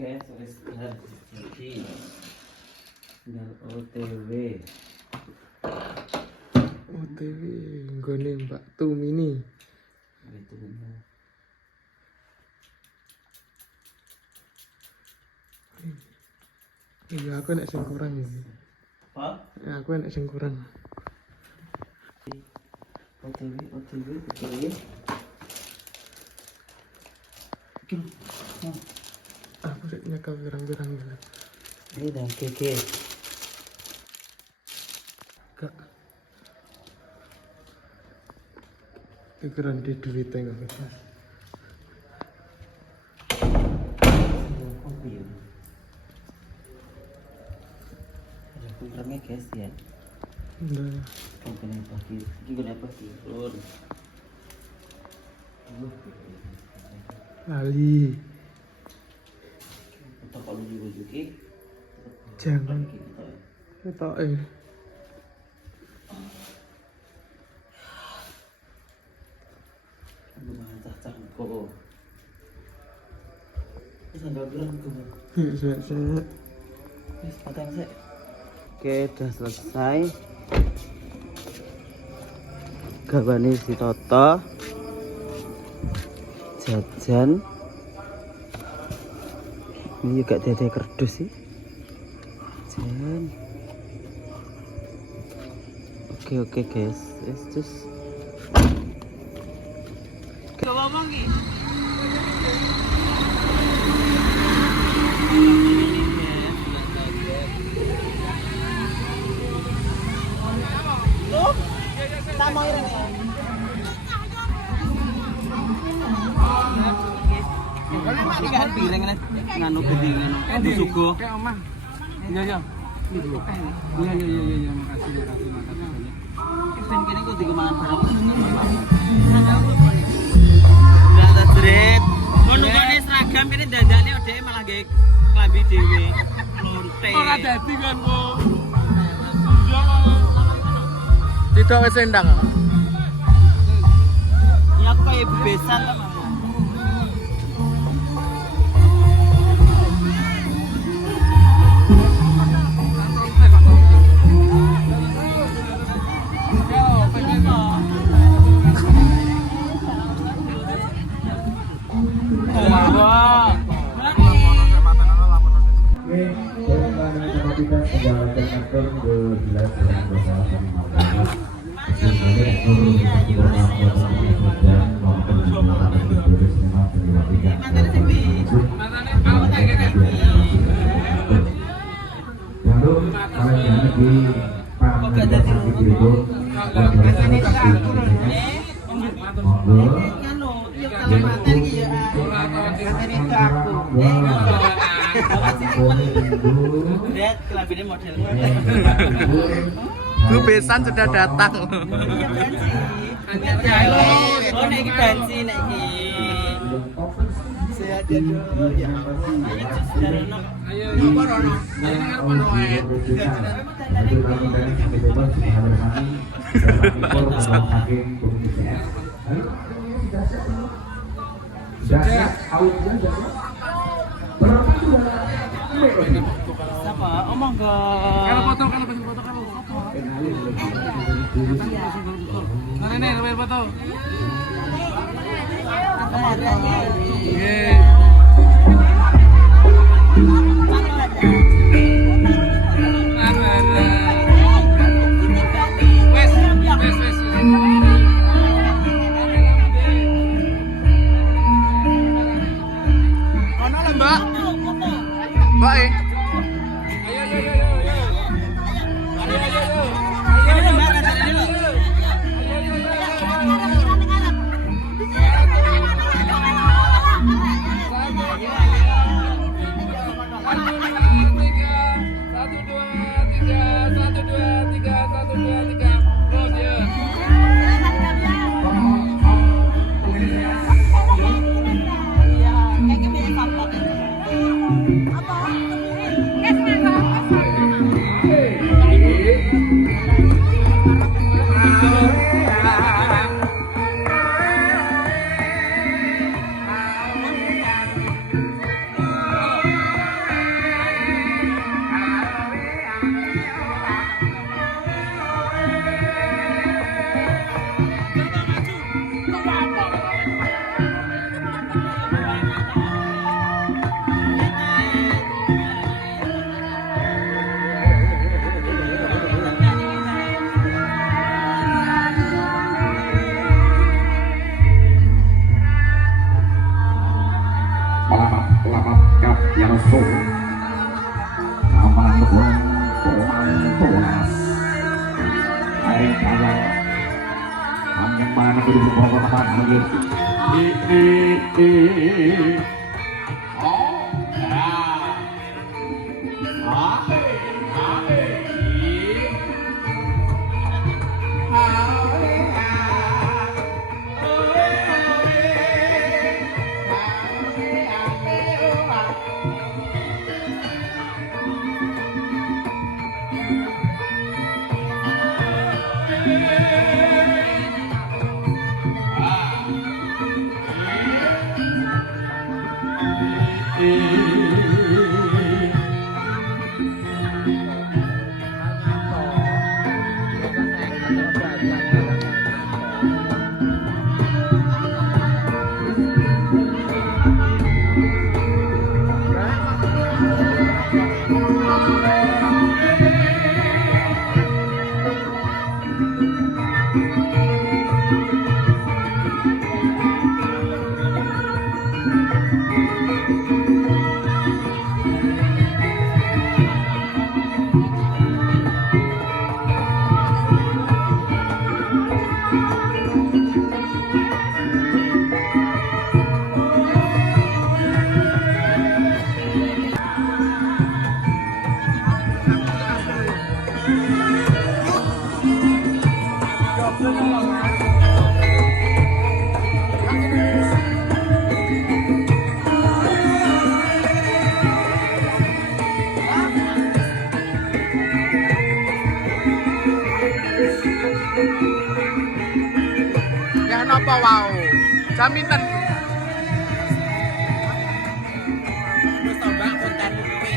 Guys, wis jadi tinggal OTW nggone Mbak Tumini. itu benar. Iya, aku nek sing kurang ini. Apa? Ya, aku nek sing kurang. OTW. King. Aku sih nyekel pirang-pirang gitu. Ini dan keke. Gak. Pikiran di duitnya nggak bebas. Filternya guys ya. Udah. Komponen pagi. Ini kenapa turun? Lali. Untuk kalau juga Jangan. Kita lumayan cacah kok. Terus ada gerak kok. Saya. Wis patang sih. Oke, udah selesai. Gawane si Toto. Jajan. Ini juga dede kerdus sih. Jajan. Oke guys. Just ngomong ki. Sama ireng ya. Ini kan piring nganu gede nganu sugo. Kayak omah. Iya. Iya, makasih. Ben kene kok dikemangan bareng. Udah jerit. Ngono kene seragam kene dandane dhek malah gawe klambi dhewe. Lonte. Ora dadi kan kok. Tidak wis endang. Ya aku kayak besan kan. Bu Besan sudah datang. Oh, naik bensin lagi. Sehat ya dong. Ya. Ayo, Rono. Siapa? Omong enggak. Kalau foto. Ini foto. Baik. Arab yang so aman tunas air kalah yang mana berdua berapa begitu oh Ya napa wow. Jaminan. Wis tambah konten wis.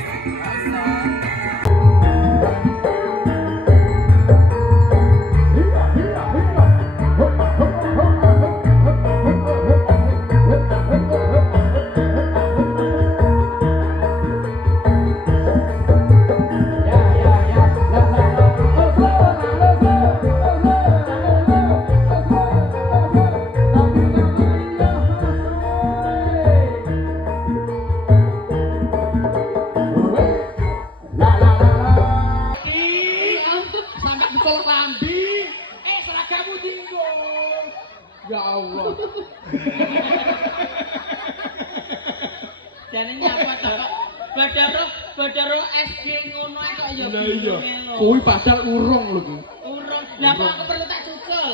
Ya Allah. Jane nyapa to kok. Badaro SD ngono ae kok ya. Lah iya. Kuwi padahal urung lho ki. Urung. Lah kok aku perlu tak cukul.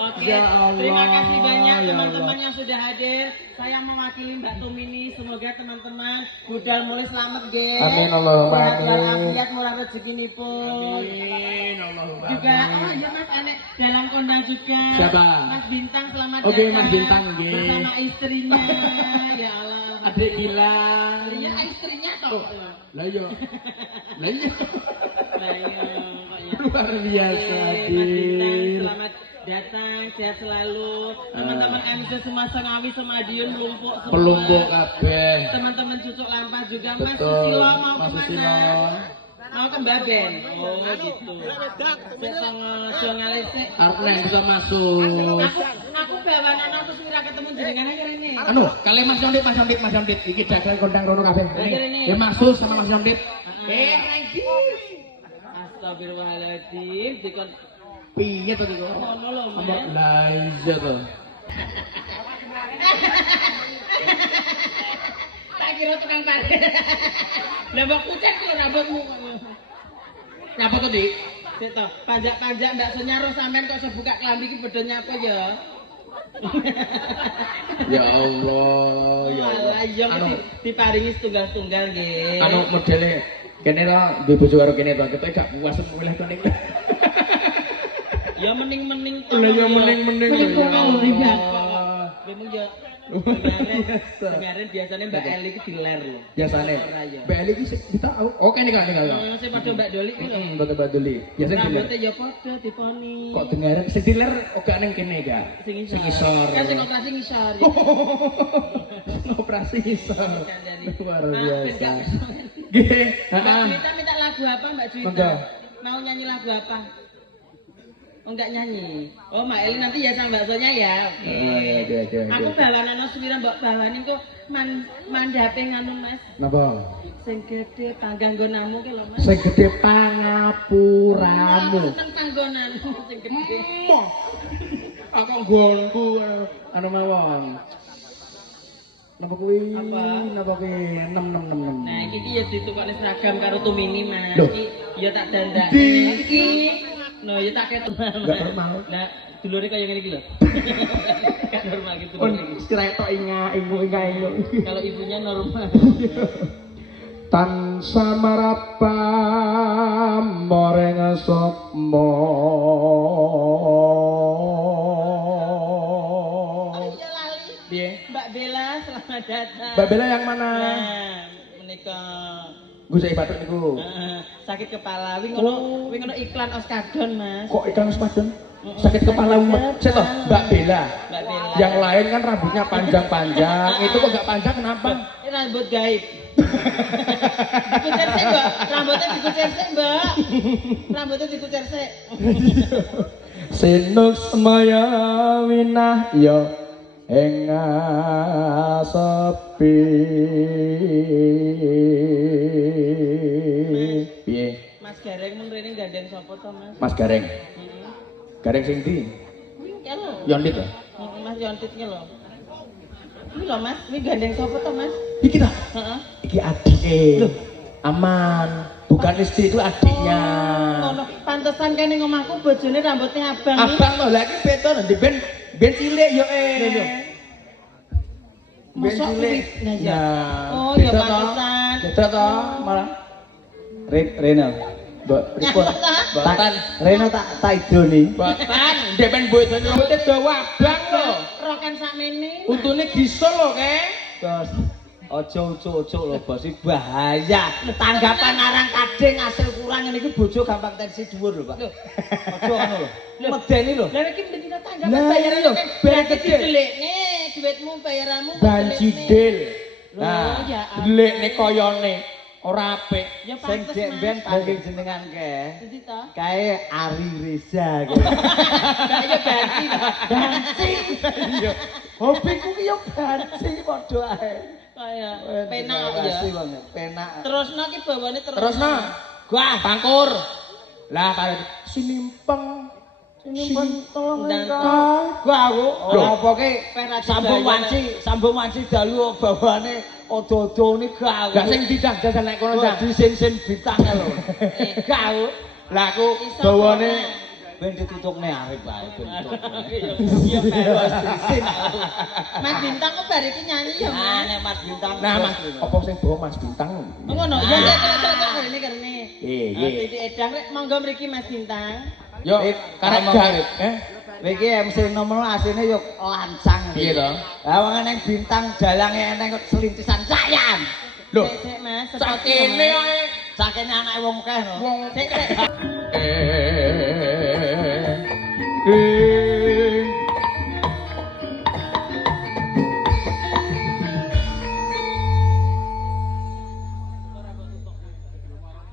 Oke, Ya Allah, terima kasih banyak ya teman-teman Allah. yang sudah hadir. Saya mewakili Mbak Tumini. Semoga teman-teman budal mulai selamat, nggih. Amin Allahumma Sehat amin. walafiat murah rezekinipun. Amin Allahumma Juga amin. oh iya Mas Anek dalam kondang juga. Siapa? Mas Bintang selamat Oke, datang. Mas Bintang, nggih. Bersama istrinya. Ya Allah. Adik Gilang. Iya istrinya toh. Lah iya. Lah iya. Lah iya, kok ya. Luar biasa, Mas Bintang Din. selamat datang, sehat selalu. Teman-teman MC semua Sengawi Semadiun Melumpuk semua. Pelumpuk kabeh. Teman-teman Cucuk Lampah juga. Mas Betul. Susilo mau Mas kemana? Susilo. Mau ke Baben. Oh gitu. Jurnalistik. Arep nek bisa masuk. Aku bawa anak terus mira ketemu jenengan aja ini. Anu, kalian Mas Yondit. Iki dagang kondang rono kabeh. Ini. Ya masuk sama Mas Yondit. Lagi. Astagfirullahaladzim. Dikon Piye to iku? ngono lho, Apa Mas. lah iya to. Tak kira tukang parkir. Lah mbok kucek lho rambutmu. Nyapa to, Dik? Sik to, panjak-panjak ndak senyaruh sampean kok sebuka klambi iki padha nyapa ya. Ya Allah, ya Allah. Alah iya Anu, diparingi setunggal-tunggal nggih. anu modele kene to, duwe bojo karo kene to, kita gak puas milih kene. Ya mending-mending Lah ya mending-mending. Mending kok Ya lebih Allah. kok. Memang ya kemarin biasanya Mbak Eli iki diler lho. Biasane. Ora ya. Mbak Eli iki sing tahu. Oke nih kan. Sing padha Mbak Doli kuwi lho. Betul Baduli. Biasane diler. Rambutnya ya padha diponi. Kok dengaran sing diler oga ning kene ga. Sing Sing isor. Kan sing operasi ngisor. Operasi isor. Luar biasa. Mbak Nggih. Juwita minta lagu apa Mbak Juwita? Monggo. Mau nyanyi lagu apa? Oh enggak nyanyi. Oh Mbak Eli nanti ya sama baksonya ya. Oke. Aku bawanan no suwira mbok bawani kok mandhape nganu Mas. Napa? Sing gedhe panganggonamu ki lho Mas. Sing gedhe pangapuramu. Seneng panggonanmu sing gedhe. Aku nggonku anu mawon. Napa kuwi? Napa kuwi? 6. Nah, iki ya ditukokne seragam karo Tumini, Mas. Loh. Iki ya tak dandani. Iki. No, ya tak ketok. Enggak normal. Nah, dulure kaya ngene iki lho. Gak normal gitu. Sira tok ingu. Kalau ibunya normal. Tansa marapam moreng sokmo. Piye? Mbak Bella, selamat datang. Mbak Bella yang mana? Nah, menika. Gus batuk niku. Sakit kepala. Wingi ngono iklan Oskadon, Mas. Kok ikan sepadan? Sakit kepala umat. Saya toh, Mbak Bella. Mbak Bella. Yang lain kan rambutnya panjang-panjang. Itu kok gak panjang kenapa? Ini rambut gaib. Dikucer sik, Mbak. Rambutnya dikucer sik, Mbak. Rambutnya dikucer sik. Sinuk semaya winah ya ing sepi. Piye? Mas Gareng mung rene gandeng sapa to, Mas? Mas Gareng. Gareng sing ndi? Ya lho. Yondit ya? Mas Yontit ki lho. Iki lho, Mas. Iki gandeng sapa to, Mas? Iki ta? Heeh. Iki adike. Aman. Bukan istri itu adiknya. Ngono, pantesan kene ngomahku bojone rambutnya abang. Abang lho, lagi beto nanti ben cilik yo Ben Mosok cilik. Nah, ya. Oh, beda ya toh. pantesan. Beda toh, malah. Reno. Mbok Nyapa ripun. ta? Batan. Reno tak idoni. Batan, ndek ben bojone rambutnya dawa abang lho. Rokan sakmene. Untune gisul lho, Ke. Bos. Aja ucuk-ucuk lho, Bos. Iki bahaya. Tanggapan arang kadeng hasil kurang ngene iki bojo gampang tensi dhuwur lho, Pak. Aja ngono lho. Medeni lho. Lah iki mesti tanggapan Lah, bayaran iya, kan bayar berarti gede. didelikne duitmu bayaranmu Bancidil. Loh, Nah, ya ampun. delikne koyone ora apik. Ya Sing pantes dek ben Mas. panggil jenengan ke. Jadi toh. Kae Ari Reza ke. Kayaknya banci. Banci. Iya. Hobiku ki yo banci padha ae. Kayak penak ya. Penak. Terusno ki bawane Terusno. Gua pangkur. Lah kare sinimpeng. tolong Gua aku Lho. apa ki sambung wanci dalu bawane odo-odo ni gak. Gak sing didang jajan nek kono dah. Di sin bintang lho. Gak aku. Lah aku bawane Ben ditutupne arep bae ben. Iya bos. Mas Bintang kok bar iki nyanyi ya Nah, Mas. nek Mas Bintang. nah Mas, apa sing bawa Mas Bintang? Ngono, ya cek karene. Iya. Iki edang rek monggo mriki Mas Bintang. Yo, karek garip, Iki MC nomor asline yo lancang. Piye to? Lah wong nang Bintang dalange eneng kok selintisan sayan. Lho, Sik Mas, sakene ae. Sakene anake wong akeh no. Wong Sik.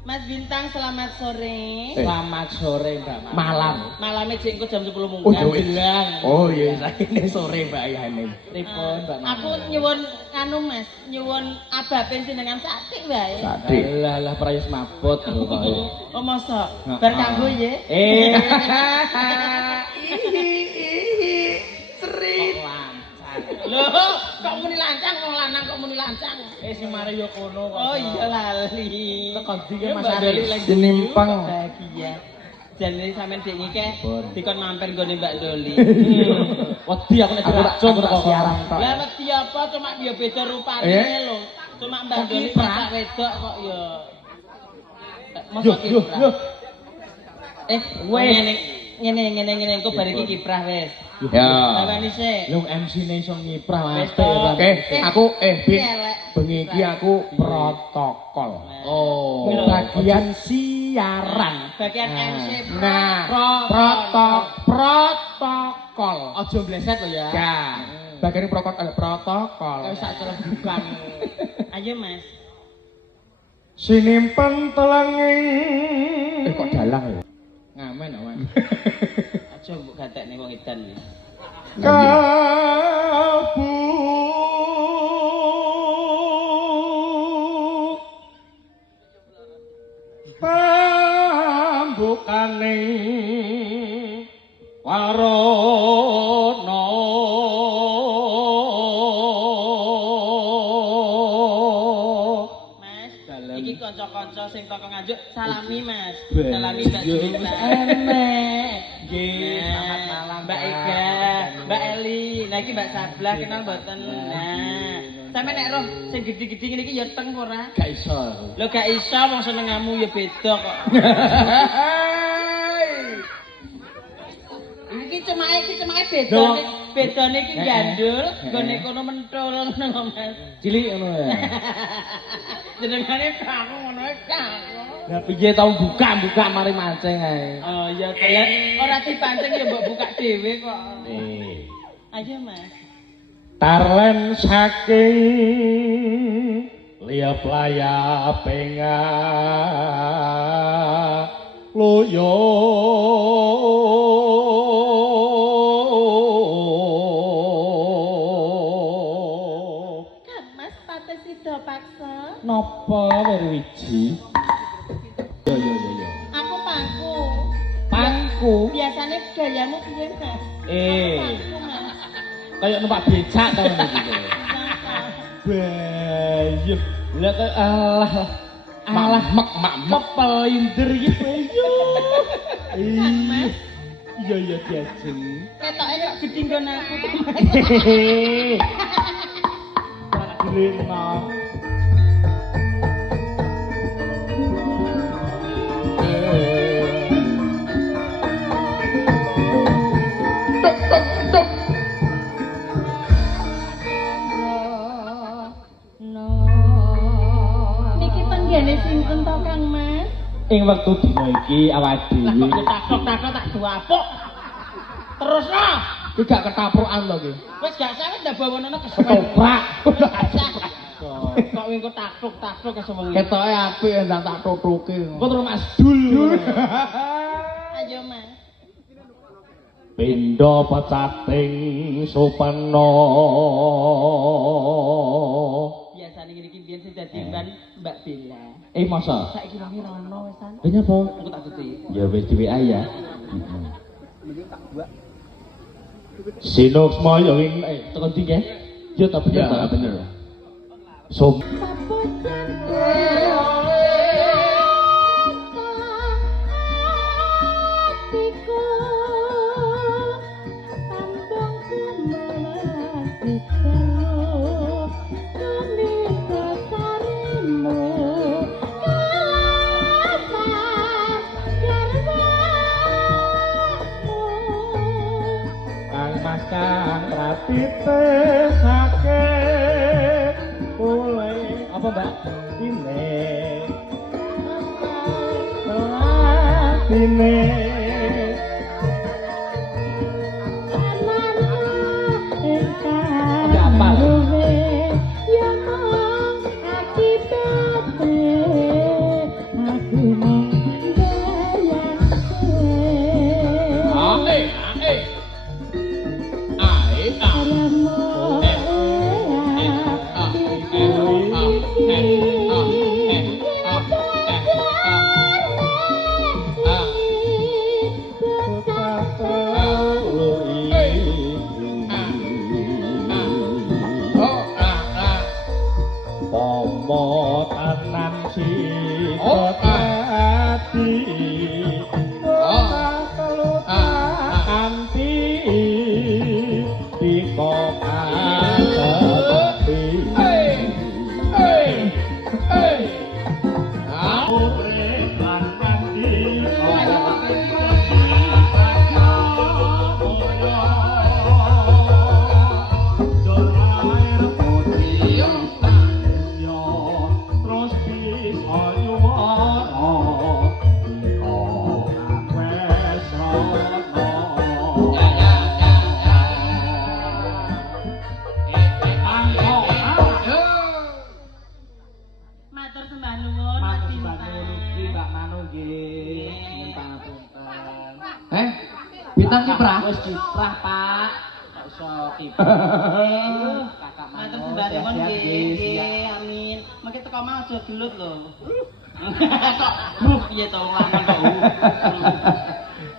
Mas Bintang selamat sore. Selamat sore, Mbak. malam. Malamnya jengko jam 10 Oh, mungkin. iya. Oh iya, sakene sore Mbak Ayane. Pripun, Mbak? Aku nyuwun anu Mas, nyuwun abapen jenengan satik wae. Sadik. Lah prayos mabot lho kok. Oh mosok, bar kanggo ya. Serit. Loh, kok muni lancang wong lanang kok muni lancang. Sing mari yo kono kok. Oh iya lali. Tekan ndi Ya, Mas Mbak Ari? Doli lagi Sinimpang. bahagia. Jane sampean dek iki dikon mampir nggone Mbak Doli. Wedi aku nek diracun kok siaran tok. Lah mesti apa cuma ya beda rupane Eh? lho. Cuma Mbak Doli kiprah. masak wedok kok ya. Mosok kiprah. Ngene engko bar iki kiprah wis. Ya. Bawani sik. Lu MC-ne iso ngiprah Wis apik toh. ora. Aku Bin. Elek. Bengi iki aku protokol. Oh. Bagian siaran. Bagian MC. Nah, protokol. Aja bleset lho ya. Ya. Bagian protokol. Kaya sak celebukan. Ayo Mas. Sinimpang telanging. Kok dalang ya? Ngamen awan. Aja mbok gatekne wong edan iki. Kabu pambukaning warana Mas, iki kanca-kanca sing teko Nganjuk salami Mas. Ben. Salami Mbak Jumita. Enek. Nggih, Selamat malam Mbak Ega, Mbak Eli. Lah iki Mbak Sablah kenal mboten. Nah, sampe nek roh sing gedhi-gedhi ngene iki ya teng ora? Gak iso. Lho gak iso wong senengamu ya beda kok. Iki cemake beda. Lho. Bedane iki gandul, nggone kono mentul ngono Mas. Cilik ngono ya. Jenengane kamu ngono kamu. Lah piye tau buka mari mancing ae. Oh iya kalian ora dipancing ya mbok buka dhewe kok. Nih. Ayo Mas. Tarlen saking liya playa penga loyo Kang Mas pate sida paksa. napa werwiji yo. Aku pangku. Pangku Biasane gayamu piye Mas? Pangku Mas. kayak numpak becak to niku. Bayem. Lah kok alah mak pelindir iki bayo. Kang Mas. Iya diajeng. Ketoke kok gedhi nggon aku to Mas. Tak direna. Niki tenggene sinten to Kang Mas? Ing wektu dina iki awake Lah dhewe kok takok-takok tak duapuk. Terusno. iki gak ketaprukan to iki. Wis gak sawet ndak bawonono kesuwen. Ketoprak. Kok engko takuk-takuk kesuwen. Ketoke apik ndang tak tutuke. Engko terus Mas Dul. Ayo Mas. Pindha pecating supena. Biasane ngene iki biyen sing dadi ban Mbak Bella. Masa? Saiki wonge rono wisan. Lha nyapa? Engko tak tuti. Ya wis di WA ya. Sinok semoyo wing tekan ndi nggih? Ya ta bener ta? Bener. So kang rapite sakit oleh apa Mbak ini ada apa Matur sembah nuwun Mas Sinta. Mbak Manu nggih. Nyuwun pangapunten. kaprah. Wis diprah, Pak. Gak usah tiba. Kakak Matur manut. sembah nuwun Siap, nggih. siap. Nggih, amin. Mengki teko mau aja gelut lho. Kok piye to lanang kok.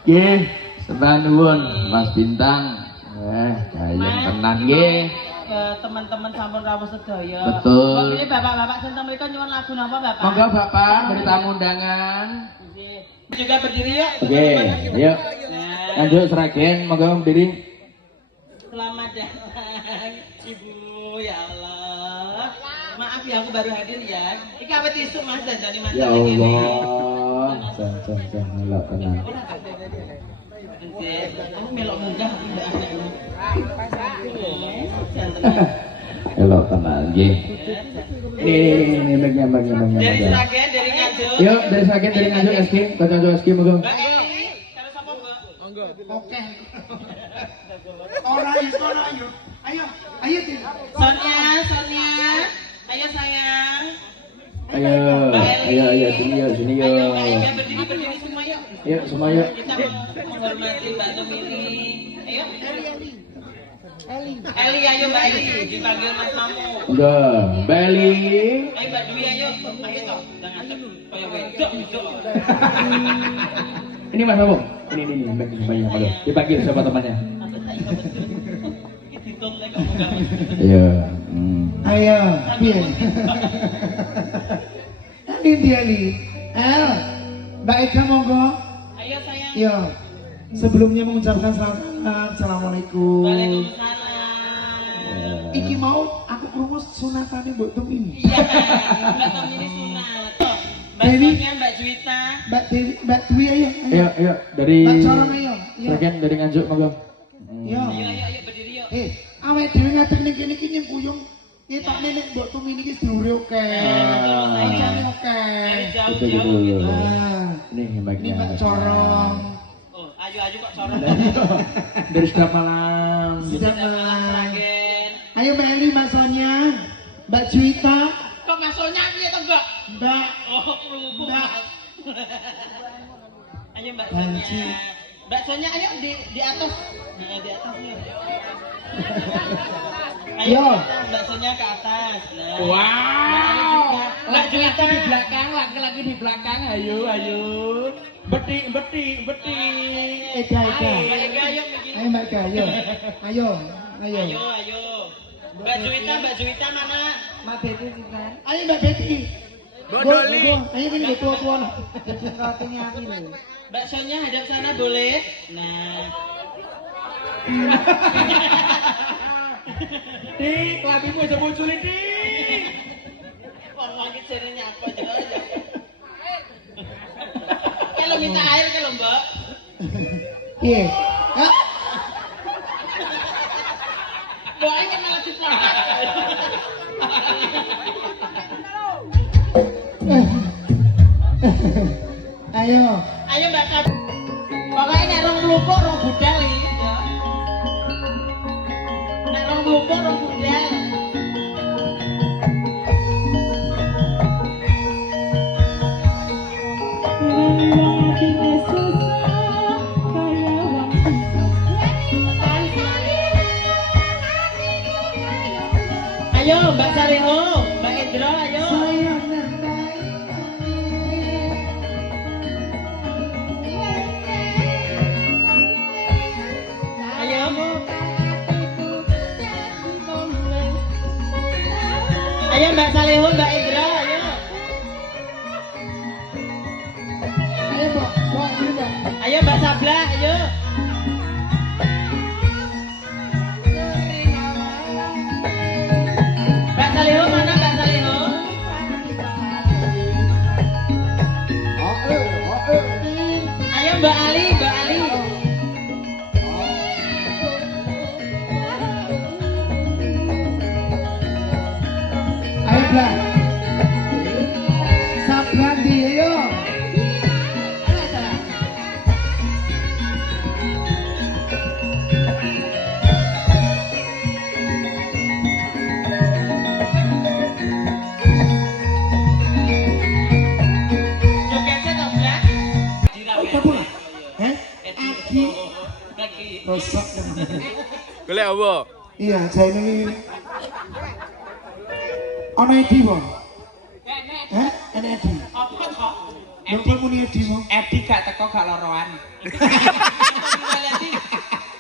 Nggih, sembah nuwun Mas Bintang. Gayeng tenan nggih. Teman-teman sampun rawuh sedaya. Betul. Kok pilih bapak-bapak senten mriku nyuwun lagu napa, Bapak? Monggo Bapak beri tamu undangan. Nggih. Juga berdiri yuk. Oke, ayo. Lanjut Sragen, monggo berdiri. Selamat datang Ibu, ya Allah. Maaf ya aku baru hadir ya. Iki awet isu Mas dari Mas. Ya Allah. Jangan melok tenan. Aku melok munggah aku mbak anakmu. Elok tenan nggih. Ini bagi. Dari Sragen, dari Nganjuk. Yuk, dari Sragen, dari Nganjuk SG, Kanca SG monggo. Mbak Eli, karo sapa, Mbak? Monggo. Oke. Ora ayo. Ayo Tin. Sonia. Ayo sayang. Ayo, sini yuk. Ayo, Mbak berdiri semua yuk. Yuk, semua yuk. Kita menghormati Mbak Tumili. Ayo. Eli, ayo Mbak Eli, dipanggil Mas Mamu. Monggo, Beli. Ayo Mbak Dwi, ayo. Ayo toh, jangan kaya wedok. Ini Mas Mamu. Ini, Mbak. Dipanggil siapa temannya? Iya. Ayo. Piye? Ini dia nih. Mbak Eka monggo. Ayo sayang. Yo. Sebelumnya mengucapkan selamat malam. Assalamualaikum. Waalaikumsalam. Iki mau aku krungu sunatane Mbok Tum ini. Iya, Mbak Tom ini sunat. Mbak Sonia, Mbak Juwita. Mbak Dwi ayo. Ayo, dari Mbak Corong ayo. Yo. Sragen, dari Nganjuk monggo. Yo. Ayo berdiri yuk. Awake dhewe ngadeg ning kene iki nyengkuyung. Iki tok nek Mbok Tum ini iki sedulure oke. Ajane oke. Jauh-jauh gitu. Ini Ini bagian. Mbak Corong. Oh, ayo kok corong. Dari sudah malam. Sudah Sragen. malam. Ayo Mbak Eli, Mbak Sonia, Mbak Juwita, Kok masuknya piye to, Mbak? Mbak. Oh, kerupuk. Mbak. Ayo Mbak Sonia. Mbak Sonia ayo di atas. Nah, di atas nih. Ayo Yo. Mbak Sonia ke atas. Nah. Wow. Mbak Juwita di belakang, laki-laki di belakang. Ayo. Beti. Ega. Mbak Ega ayo begini. Ayo Mbak Ega, ayo. Ayo. Ayo. Mbak Juwita mana? Mbak Betty kan. Ayo Mbak Betty. Bodoli. Ayo ini tua-tua. Jadi katanya aku ini. Mbak Sonia hadap sana boleh? Nah. Di, kelabimu aja muncul ini. Wong lagi jenenge apa jelas ya. Kalau minta air kalau Mbak. Iya. Mbak ini malah dipakai. Ayo Mbak Sab. Pokoknya nek rong mlupuk rong budal iki ya. Nek rong mlupuk rong budal. Ayo Mbak Sareho, Mbak Indra, ayo. Ayo. Ayo Mbak Saleho, Mbak Indra, ayo. Ayo Mbak, ini Mbak. Ayo Mbak Sabla, ayo. Mbak Saleho mana Mbak Saleho? Ayo Mbak Ali, Mbak Ali. Ayo Mbak. Sablan di, ayo. Golek apa? Iya, jaine iki. Ana Edi, Bang. Hah? Ana Edi. Apa kok? Lho muni Edi, Bang. Edi gak teko gak loroan.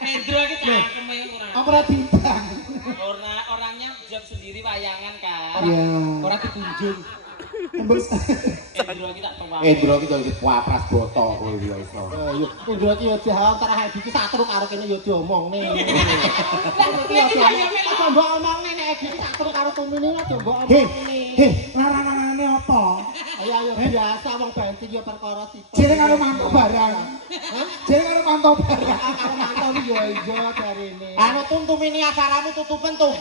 Hendro iki cangkeme ora. Apa ora diundang? Orangnya job sendiri wayangan kan. Iya. Ora dikunjung. Tembus. Hendro iki tak tuwa. Endro iki dadi wapras boto kowe ya iso. Yo, Indra iki yo jahang antara Edi iki satru karo kene yo diomongne. Lah mbok omongne nek Edi iki satru karo Tumini aja mbok omongne. Heh, larang-larangane apa? Ayo biasa wong banting yo perkara tipe. Jere karo mantuk barang. Hah? Jere karo mantuk barang. Karo mantan yo ijo jarene. Anu Tumini acaramu tutupen tum.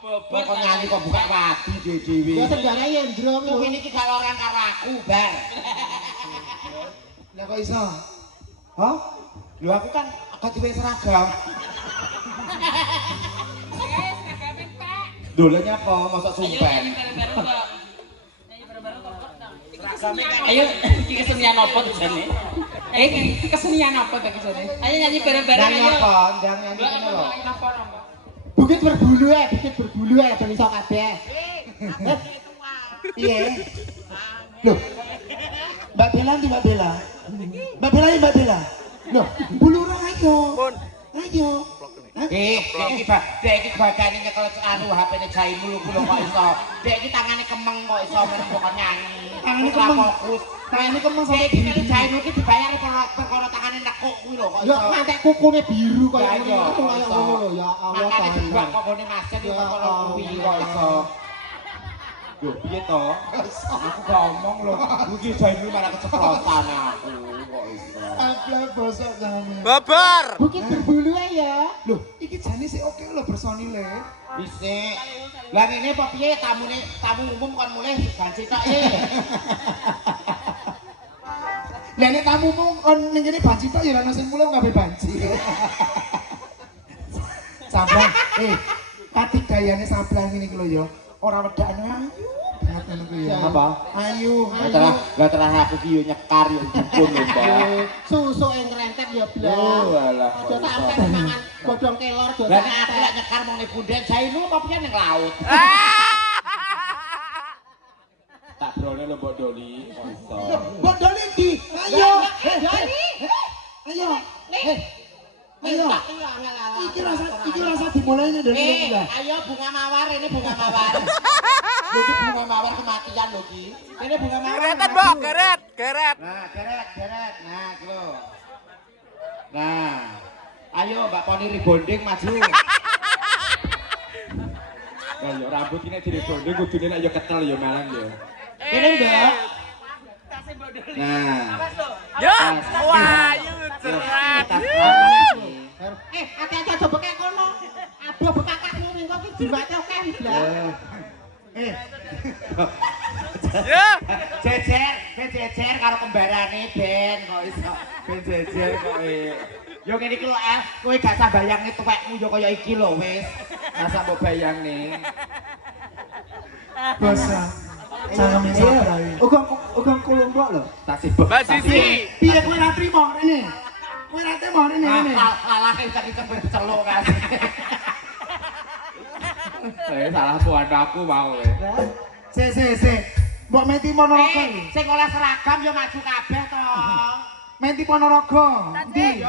Bobot Kok nyanyi kok buka wadi dhewe. Ya sejarah ya Indra Tumini iki gak loran karo aku, Bar. Lah kok iso? Hah? Lho aku kan agak diwe seragam. Dolennya apa? Masa sumpen? Ayo iki kesenian apa tuh jane? Iki kesenian apa tuh jane? Ayo nyanyi bareng-bareng Nyanyi ayo. apa? Nyanyi ngono lho. Bukit berbulu ben iso kabeh. Iya. Loh. Mbak Bella ndi Mbak Bella? Mbak Bella Mbak Bella. Loh, bulurang ayo. Ayo. Dek iki bagane nyekel anu HP-ne Jaimu lho kok iso. Dek iki tangane kemeng kok iso kok nyanyi. Tangane kemeng. Fokus. Tangane kemeng Dek iki karo Jaimu iki dibayar perkara tangane nekuk kuwi lho kok Yo iso. ngantek kukune biru Ya kaya iya, ngono kaya ngono lho ya Allah Makane ta. juga kok ngene masjid yo perkara kuwi kok iso. Lho piye to? Aku gak omong lho. Iki Jaimu malah keceplosan aku kok iso. Ampla bosok jane. Babar. Bukit berbulu ya. Loh, iki jane sik oke lho bersonile. Bisik. Lah ngene apa piye tamu umum kon mulih ganti tok Lah nek tamumu kon ning kene banci tok ya ana sing mulih kabeh banci. Sableng, katik gayane sableng ngene iki lho ya. Ora wedakne ayu banget ngono kuwi ya. Apa? Ayu. Lah terah aku ki yo nyekar yo dukun lho, Mbak. Susuk yang ngerentet ya blas. Oh, alah. Aja sampe mangan godhong kelor do. Lah nek aku lek nyekar mung ning punden Jaimu apa piye ning laut. Tak brone lho Mbok Doli. Mbok Doli ndi? Ayo. Doli. Ayo. Ayo. Iki rasa dimulai nih dari Eh, ayo bunga mawar ini bunga mawar. Lho iki bunga mawar kematian lho ki. Ini bunga mawar. Geretan, Mbok, geret. Nah, geret. Nah, iki lho. Nah. Ayo Mbak Poni rebonding maju. Lah yo rambut ini di rebonding kudune nek yo ketel yo malang yo. Ini Mbak. Nah. Yo, wayu cerat. Hati-hati aja bekek kono. Aduh bekakakmu ning kok iki jiwate akeh blas. Yo. Jejer karo kembarane Ben kok iso. Ben jejer kok Yo ngene iki lho kowe gak usah bayangne tuwekmu yo kaya iki lho wis. Masa mbok bayangne. Bosa. Jangan mensabai. Ugang kulung mbok lho. Tak sibuk. Mbak Sisi. Piye kowe ra trimo rene? Kowe ra trimo rene ngene. Salah kenceng berceluk kan. Saya salah puan aku mau Se. Mbok Meti Ponorogo. Sing oleh seragam yo maju kabeh to. Meti Ponorogo. Ndi?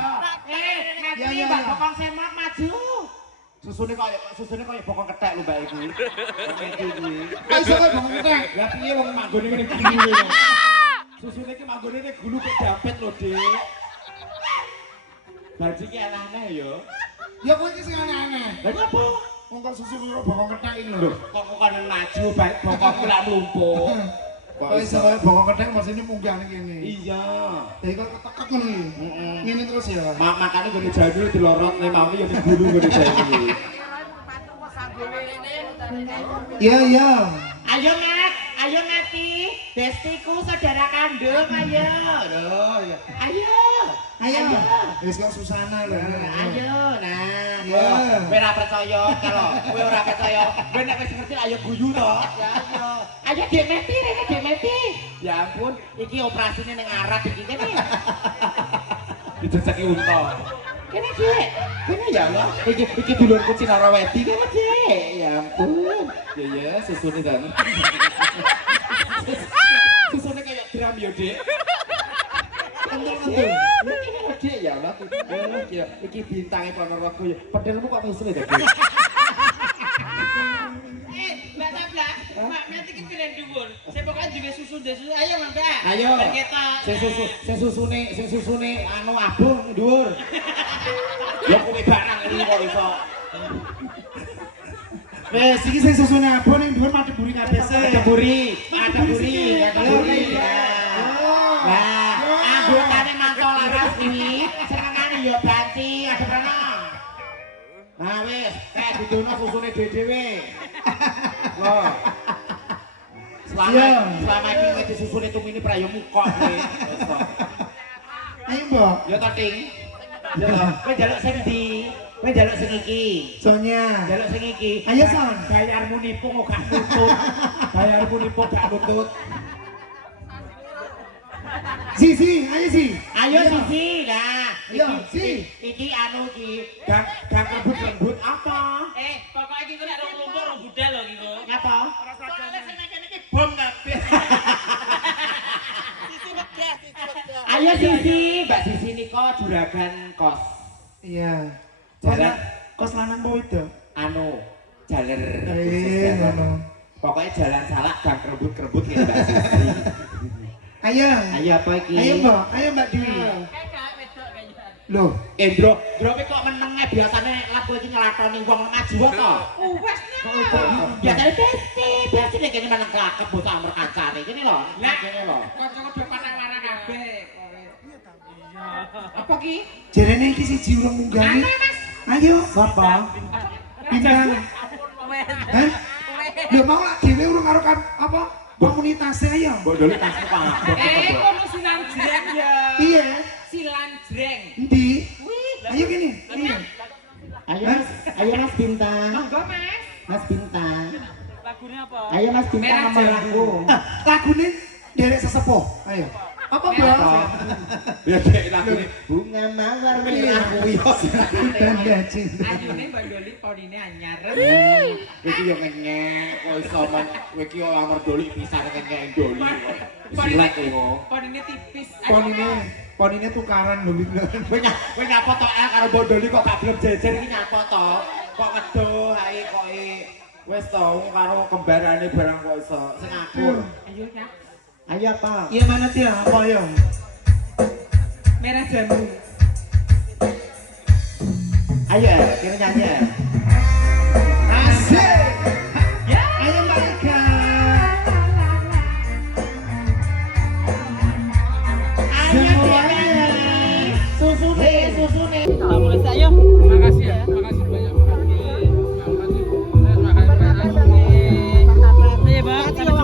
Meti Mbak Bokong Semok maju. Susune kaya bokong kethek lho Mbak iki. Meti iki. Kok iso kowe bongong kethek? Lah piye wong manggone ngene gulu lho. Susune iki manggone ning gulu kok dapet lho, Dik. Baji ki aneh yo. Ya kowe iki sing aneh-aneh. Lah apa? Wong kok susu karo bongong kethek iki lho. Kok kan maju bokongku lak mlumpuk. Kok iso kowe bongong kethek masine munggah ning kene. Iya. Dadi kok ketek ngono iki. Ngene terus ya. Makane gone jadul dilorot ning mau yo ning gulu gone jadul. Iya. Ayo Mati, Destiku saudara kandung, ayo. Ayo. Wis kok Susana lho. Ayo, nah. Iya. Kowe ora percaya kalau kowe ora percaya, kowe nek wis ngerti ayo guyu to. Ayo Dek Meti, rene Dek Meti. Ya ampun, iki operasine ning Arab iki kene. Dijejeki unta. Kene Cek. Kene ya Allah. Iki dulurku Cinara Wedi kene Cek. Ya ampun. Ya susune dan. Susune kayak drum yo, Dek. Tentu. Dek ya Allah. Ya iki bintange Ponorogo ya. Pedelmu kok misile Dek. Mbak Tabla, maknya iki pilihan dhuwur. Saya pokoknya duwe susu deh susu. Ayo Mbak. Ayo. Sing susune anu abung dhuwur. Ya kowe barang iki kok iso. Wes iki sing susune abon ning dhuwur mati buri kabeh sih. Ada buri. Nah, anggotane mantol laras iki senengane ya banci, ada prana. Nah wis, didono susune dhewe. Loh. Selama iki ngeti susune tumine prayomu kok kowe. Ayo mbok. Ya ta Ting. Ya kowe njaluk sing ndi? Kowe njaluk sing iki. Sonya. Njaluk sing iki. Ayo Son. Bayarmu nipu kok gak nutut. Bayarmu nipu gak nutut. Si, ayo si. Ayo Sisi. Nah, Ayo, Si. Iki anu iki gang rebut apa? Pokoknya iki nek rong lumpur rong budal lho iki kok. Ngapa? Soalnya sing kene iki bom kabeh. Ayo Sisi, Mbak Sisi nika juragan kos. Iya. Jalan Kos lanang apa wedok? anu jaler. Ngono. Pokoknya jalan salak gang kerebut-kerebut ya Mbak Sisi. Ayo. Ayo apa iki? Ayo Mbak Dwi. Kayak wedok kayaknya. Loh, Endro kok menenge biasane lagu iki ngelatoni wong lemah jiwa to. Wes Biasane besi nek kene meneng klakep bocah amr kancane kene lho. Lah. Kene lho. kanca-kanca do panang-panang kabeh. Apa ki? jarene iki siji urung munggani. Ayo. Sapa? Bintang. Hah? Lho mau lak dhewe urung karo apa? Komunitas ayo. Mbok dole tasmu Pak. Kono silang jreng ya. Iya. Silang jreng. Endi? Ayo gini. Iya. Ayo Mas Bintang. Monggo Mas. Mas Bintang. Lagune apa? Ayo Mas Bintang Merah nomor jambu. aku. Lagune derek sesepuh. Ayo. Apa, Bro? Ya dek lagune bunga mawar merah kuwi. Tanda cinta. Ayune Mbak Doli podine anyar. Iki yo ngenyek kok iso men kowe iki ora merdoli pisan ngenyek Doli. Silat kowe. Podine tipis. Ponine tukaran lho Bintang. Kowe nyapa to karo Mbok Doli kok gak gelem jejer iki nyapa to. Kok ngedoh ae kok wis to karo kembarane barang kok iso sing akur. Ayo ya. Ayo apa? Iya mana dia? Apa ayo? Merah jambu. Ayo, kira nyanyi. Asik. Ya. Ayo Mbak Ika. Ayo susune. Boleh saya. Makasih ya, makasih banyak. Makasih. Makasih. Ayo, Mbak.